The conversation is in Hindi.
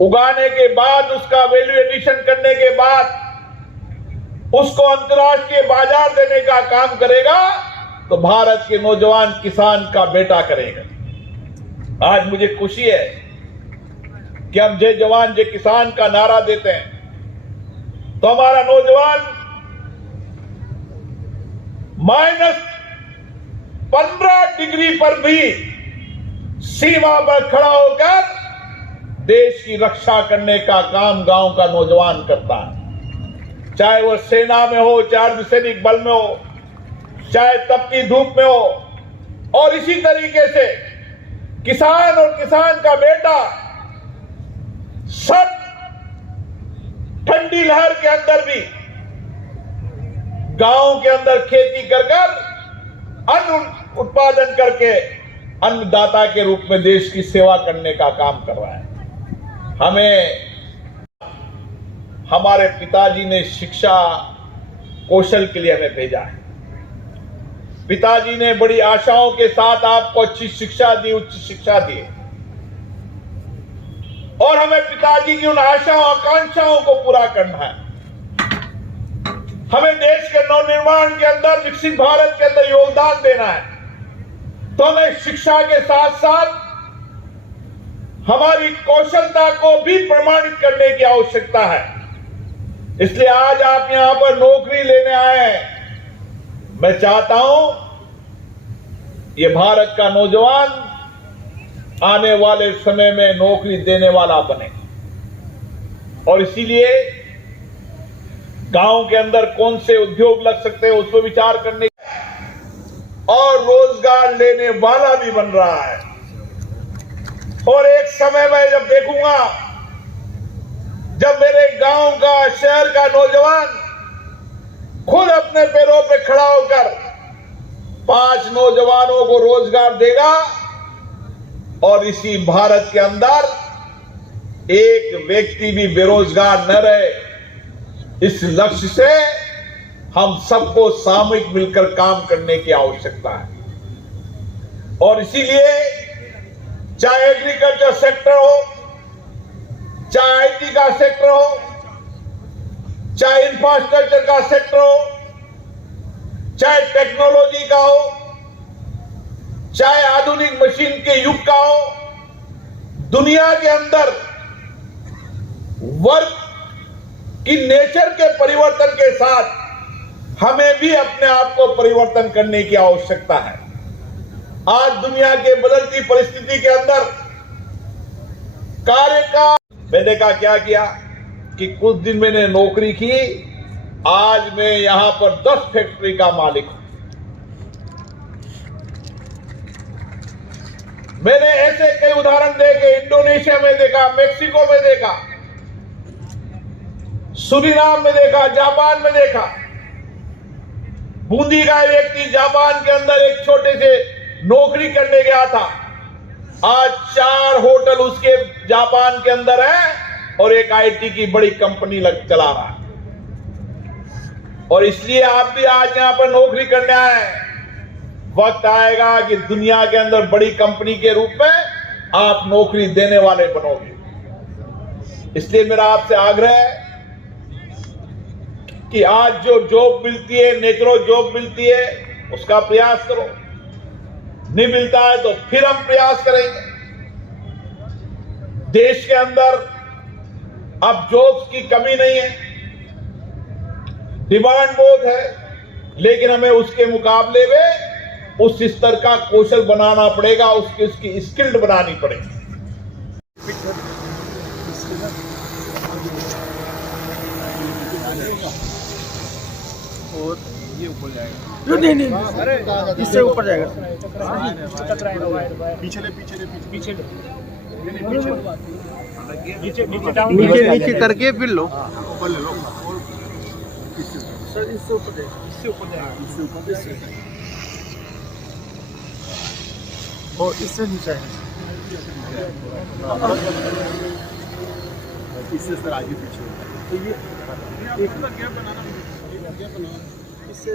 उगाने के बाद, उसका वैल्यू एडिशन करने के बाद उसको अंतर्राष्ट्रीय बाजार देने का काम करेगा तो भारत के नौजवान किसान का बेटा करेगा। आज मुझे खुशी है कि हम जय जवान जय किसान का नारा देते हैं तो हमारा नौजवान -15 डिग्री पर भी सीमा पर खड़ा होकर देश की रक्षा करने का काम गांव का नौजवान करता है, चाहे वो सेना में हो, चाहे अर्धसैनिक बल में हो, चाहे तपती धूप में हो। और इसी तरीके से किसान और किसान का बेटा सब ठंडी लहर के अंदर भी गांव के अंदर खेती कर अन्न उत्पादन करके अन्नदाता के रूप में देश की सेवा करने का काम कर रहा है। हमें हमारे पिताजी ने शिक्षा कौशल के लिए हमें भेजा है। पिताजी ने बड़ी आशाओं के साथ आपको अच्छी शिक्षा दी, उच्च शिक्षा दी, और हमें पिताजी की उन आशाओं आकांक्षाओं को पूरा करना है। हमें देश के नवनिर्माण के अंदर, विकसित भारत के अंदर योगदान देना है, तो हमें शिक्षा के साथ साथ हमारी कौशलता को भी प्रमाणित करने की आवश्यकता है। इसलिए आज आप यहां पर नौकरी लेने आए हैं। मैं चाहता हूं ये भारत का नौजवान आने वाले समय में नौकरी देने वाला बने, और इसीलिए गांव के अंदर कौन से उद्योग लग सकते हैं उस पर विचार करने और रोजगार लेने वाला भी बन रहा है। और एक समय में जब देखूंगा, जब मेरे गांव का, शहर का नौजवान खुद अपने पैरों पे खड़ा होकर 5 नौजवानों को रोजगार देगा और इसी भारत के अंदर एक व्यक्ति भी बेरोजगार न रहे, इस लक्ष्य से हम सबको सामूहिक मिलकर काम करने की आवश्यकता है। और इसीलिए चाहे एग्रीकल्चर सेक्टर हो, चाहे आईटी का सेक्टर हो, चाहे इंफ्रास्ट्रक्चर का सेक्टर हो, चाहे टेक्नोलॉजी का हो, चाहे आधुनिक मशीन के युग का हो, दुनिया के अंदर वर्क की नेचर के परिवर्तन के साथ हमें भी अपने आप को परिवर्तन करने की आवश्यकता है। आज दुनिया के बदलती परिस्थिति के अंदर कार्य का मैंने क्या किया कि कुछ दिन मैंने नौकरी की, आज मैं यहां पर 10 फैक्ट्री का मालिक हूं। मैंने ऐसे कई उदाहरण देखे, इंडोनेशिया में देखा, मेक्सिको में देखा, सूरीनाम में देखा, जापान में देखा। बूंदी का व्यक्ति जापान के अंदर एक छोटे से नौकरी करने गया था, आज 4 होटल उसके जापान के अंदर है और एक आईटी की बड़ी कंपनी चला रहा है। और इसलिए आप भी आज यहां पर नौकरी करने आए हैं। वक्त आएगा कि दुनिया के अंदर बड़ी कंपनी के रूप में आप नौकरी देने वाले बनोगे। इसलिए मेरा आपसे आग्रह है कि आज जो जॉब मिलती है, नेचुरल जॉब मिलती है, उसका प्रयास करो। नहीं मिलता है तो फिर हम प्रयास करेंगे। देश के अंदर अब जॉब्स की कमी नहीं है, डिमांड बहुत है, लेकिन हमें उसके मुकाबले में उस स्तर का कौशल बनाना पड़ेगा, उसकी स्किल्ड बनानी पड़ेगी। और ये ऊपर जाएगा, नहीं इससे ऊपर जाएगा। नीचे करके फिर लो, ऊपर ले लो। सर इससे ऊपर जाएगा, इससे ऊपर जाएगा, और इससे नीचे है, इससे सर आगे पीछे। तो ये एक गैप बनाना, इससे